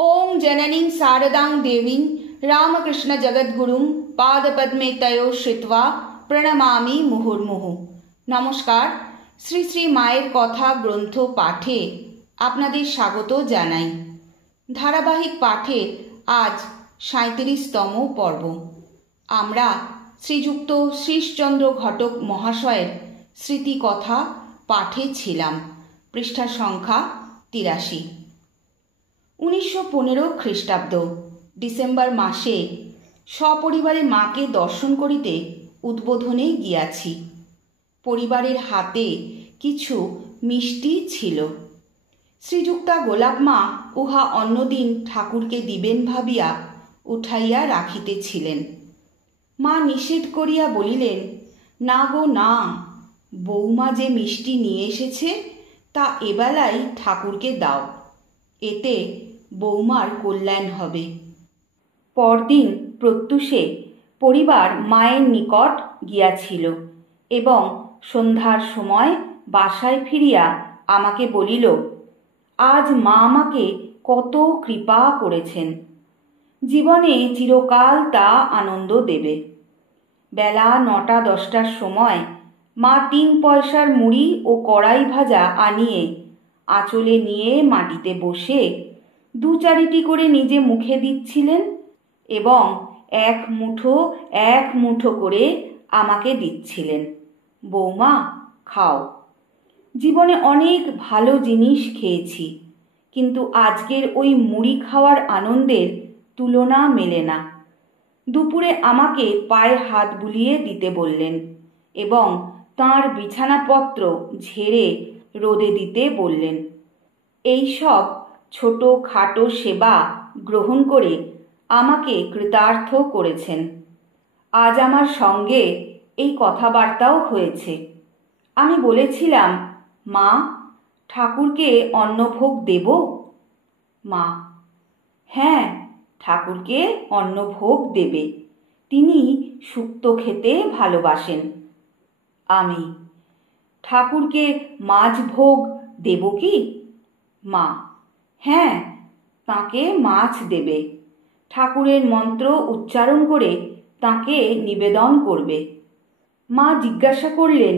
ओम जननीं शारदां देवीं रामकृष्ण जगद्गुरुं पादपद्मे तयो श्रित्वा প্রণমামি মুহুর্মুহু। নমস্কার। শ্রী শ্রী মায়ের কথা গ্রন্থ পাঠে আপনাদের স্বাগত জানাই। ধারাবাহিক পাঠে আজ ৩৭তম পর্ব। আমরা শ্রীযুক্ত শ্রীশচন্দ্র ঘটক মহাশয়ের স্মৃতিকথা পাঠে ছিলাম। পৃষ্ঠা সংখ্যা ৮৩। ১৯১৫ খ্রিস্টাব্দ ডিসেম্বর মাসে সপরিবারে মাকে দর্শন করিতে উদ্বোধনে গিয়াছি। পরিবারের হাতে কিছু মিষ্টি ছিল। শ্রীযুক্তা গোলাপ মা উহা অন্যদিন ঠাকুরকে দিবেন ভাবিয়া উঠাইয়া রাখিতেছিলেন। মা নিষেধ করিয়া বলিলেন, না গো না, বৌমা যে মিষ্টি নিয়ে এসেছে তা এবেলায় ঠাকুরকে দাও, এতে বৌমার কল্যাণ হবে। পরদিন প্রত্যুষে পরিবার মায়ের নিকট গিয়াছিল এবং সন্ধ্যার সময় বাসায় ফিরিয়া আমাকে বলিল, আজ মা আমাকে কত কৃপা করেছেন, জীবনে চিরকাল তা আনন্দ দেবে। বেলা ৯টা-১০টার সময় মা ৩ পয়সার মুড়ি ও কড়াই ভাজা আনিয়ে আঁচলে নিয়ে মাটিতে বসে ২-৪টি করে নিজে মুখে দিচ্ছিলেন এবং এক মুঠো করে আমাকে দিচ্ছিলেন। বৌমা, খাও। জীবনে অনেক ভালো জিনিস খেয়েছি, কিন্তু আজকের ওই মুড়ি খাওয়ার আনন্দের তুলনা মেলে না। দুপুরে আমাকে পায়ে হাত বুলিয়ে দিতে বললেন এবং তাঁর বিছানাপত্র ঝেড়ে রোদে দিতে বললেন। এই সব ছোটো খাটো সেবা গ্রহণ করে আমাকে কৃতার্থ করেছেন। আজ আমার সঙ্গে এই কথাবার্তাও হয়েছে। আমি বলেছিলাম, মা, ঠাকুরকে অন্নভোগ দেব? মা, হ্যাঁ, ঠাকুরকে অন্নভোগ দেবে, তিনি শুক্তো খেতে ভালোবাসেন। আমি, ঠাকুরকে মাছ ভোগ দেব কি? মা, হ্যাঁ, তাঁকে মাছ দেবে, ঠাকুরের মন্ত্র উচ্চারণ করে তাঁকে নিবেদন করবে। মা জিজ্ঞাসা করলেন,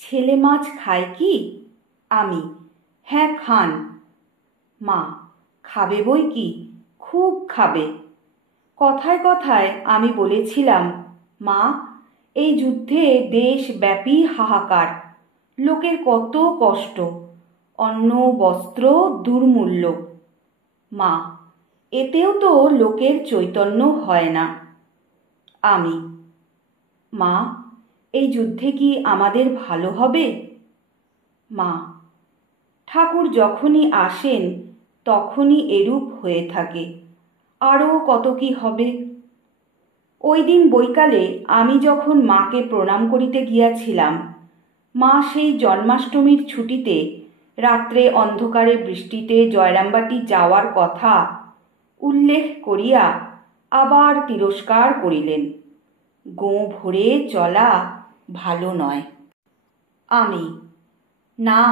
ছেলে মাছ খায় কি? আমি, হ্যাঁ খান। মা, খাবে বই কি, খুব খাবে। কথায় কথায় আমি বলেছিলাম, মা, এই যুদ্ধে দেশব্যাপী হাহাকার, লোকের কত কষ্ট, অন্ন বস্ত্র দুর্মূল্য। মা, এতেও তো লোকের চৈতন্য হয় না। আমি, মা, এই যুদ্ধে কি আমাদের ভালো হবে? মা, ঠাকুর যখনই আসেন তখনই এরূপ হয়ে থাকে, আরও কত কি হবে। ওই দিন বৈকালে আমি যখন মাকে প্রণাম করিতে গিয়াছিলাম, মা সেই জন্মাষ্টমীর ছুটিতে রাত্রে অন্ধকারে বৃষ্টিতে জয়রামবাটি যাওয়ার কথা উল্লেখ করিয়া আবার তিরস্কার করিলেন। গোঁ ভরে চলা ভালো নয়। আমি, না,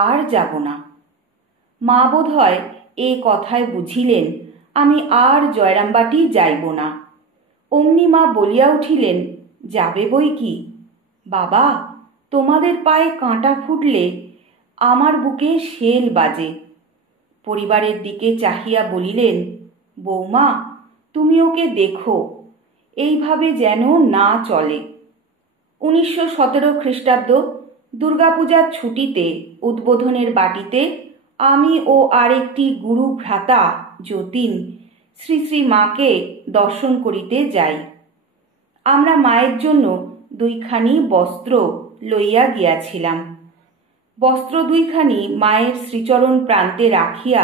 আর যাব না। মা বোধহয় এ কথায় বুঝিলেন আমি আর জয়রামবাটি যাইব না। অমনি মা বলিয়া উঠিলেন, যাবে বই কি, বাবা, তোমাদের পায়ে কাঁটা ফুটলে আমার বুকে শেল বাজে। পরিবারের দিকে চাহিয়া বলিলেন, বৌমা, তুমি ওকে দেখো, এইভাবে যেন না চলে। ১৯১৭ খ্রিস্টাব্দ দুর্গাপূজার ছুটিতে উদ্বোধনের বাটিতে আমি ও আরেকটি গুরু ভ্রাতা যতীন শ্রী শ্রী মাকে দর্শন করিতে যাই। আমরা মায়ের জন্য 2খানি বস্ত্র লইয়া গিয়াছিলাম। বস্ত্র 2খানি মায়ের শ্রীচরণ প্রান্তে রাখিয়া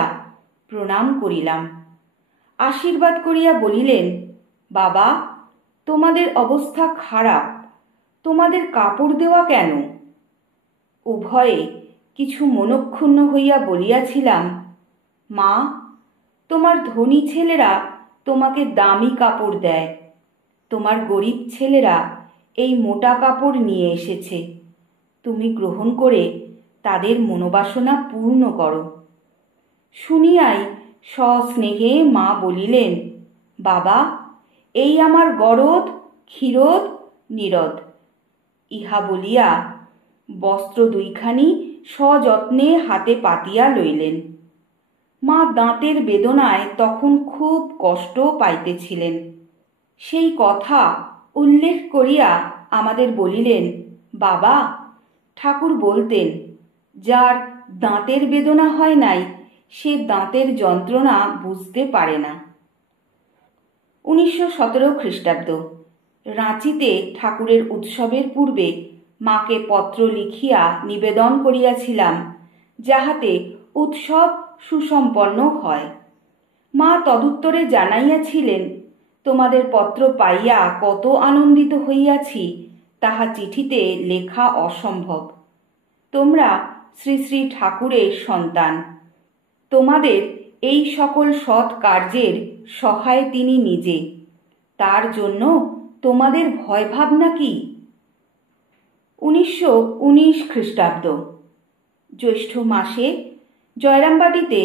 প্রণাম করিলাম। আশীর্বাদ করিয়া বলিলেন, বাবা, তোমাদের অবস্থা খারাপ, তোমাদের কাপড় দেওয়া কেন? উভয়ে কিছু মনক্ষুণ্ণ হইয়া বলিয়াছিলাম, মা, তোমার ধনী ছেলেরা তোমাকে দামি কাপড় দেয়, তোমার গরিব ছেলেরা এই মোটা কাপড় নিয়ে এসেছে, তুমি গ্রহণ করে তাদের মনোবাসনা পূর্ণ করো। শুনিয়াই সস্নেহে মা বলিলেন, বাবা, এই আমার গরদ, ক্ষীরদ, নীরদ। ইহা বলিয়া বস্ত্র দুইখানি সযত্নে হাতে পাতিয়া লইলেন। মা দাঁতের বেদনায় তখন খুব কষ্ট পাইতেছিলেন। সেই কথা উল্লেখ করিয়া আমাদের বলিলেন, বাবা, ঠাকুর বলতেন, যার দাঁতের বেদনা হয় নাই সে দাঁতের যন্ত্রণা বুঝতে পারে না। 1917 খ্রিস্টাব্দ। রাঁচিতে ঠাকুরের উৎসবের পূর্বে মাকে পত্র লিখিয়া নিবেদন করিয়াছিলাম যাহাতে উৎসব সুসম্পন্ন হয়। মা তদুত্তরে জানাইয়াছিলেন, তোমাদের পত্র পাইয়া কত আনন্দিত হইয়াছি তাহা চিঠিতে লেখা অসম্ভব। তোমরা শ্রী শ্রী ঠাকুরের সন্তান। তোমাদের এই সকল সৎ কার্যের সহায় তিনি নিজে। তার জন্য তোমাদের ভয় ভাবনা কি? 1919 খ্রিস্টাব্দ। জ্যৈষ্ঠ মাসে জয়রামবাটিতে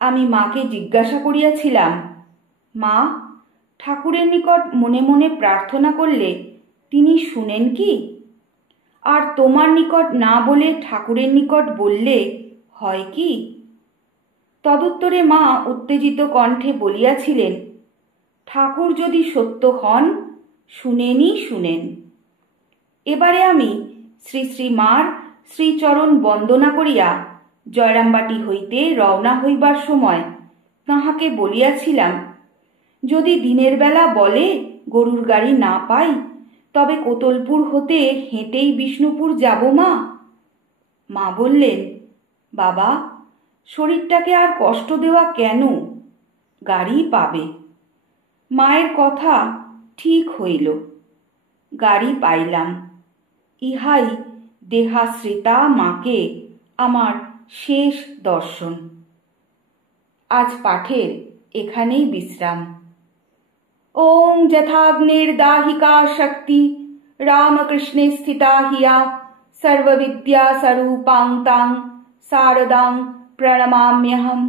আমি মাকে জিজ্ঞাসা করিয়াছিলাম, মা, ঠাকুরের নিকট মনে মনে প্রার্থনা করলে তিনি শুনেন কি? আর তোমার নিকট না বলে ঠাকুরের নিকট বললে হয় কি? তদুত্তরে মা উত্তেজিত কণ্ঠে বলিয়াছিলেন, ঠাকুর যদি সত্য হন, শুনেনই শুনেন। এবারে আমি শ্রী শ্রী মার শ্রীচরণ বন্দনা করিয়া জয়রামবাটি হইতে রওনা হইবার সময় তাহাকে বলিয়াছিলাম, যদি দিনের বেলা বলে গরুর গাড়ি না পাই তবে কোতলপুর হতে হেঁটেই বিষ্ণুপুর যাব মা। মা বললেন, বাবা, শরীরটাকে আর কষ্ট দেওয়া কেন, গাড়ি পাবে। মায়ের কথা ঠিক হইল, গাড়ি পাইলাম। ইহাই দেহাশ্রিতা মাকে আমার শেষ দর্শন। আজ পাঠের এখানেই বিশ্রাম। ওং যথাগ্নির্দাহিকা শক্তি রামকৃষ্ণে স্থিতা হিয়া সর্ববিদ্যা স্বরূপাং তাং শারদাং প্রণমাম্যহম।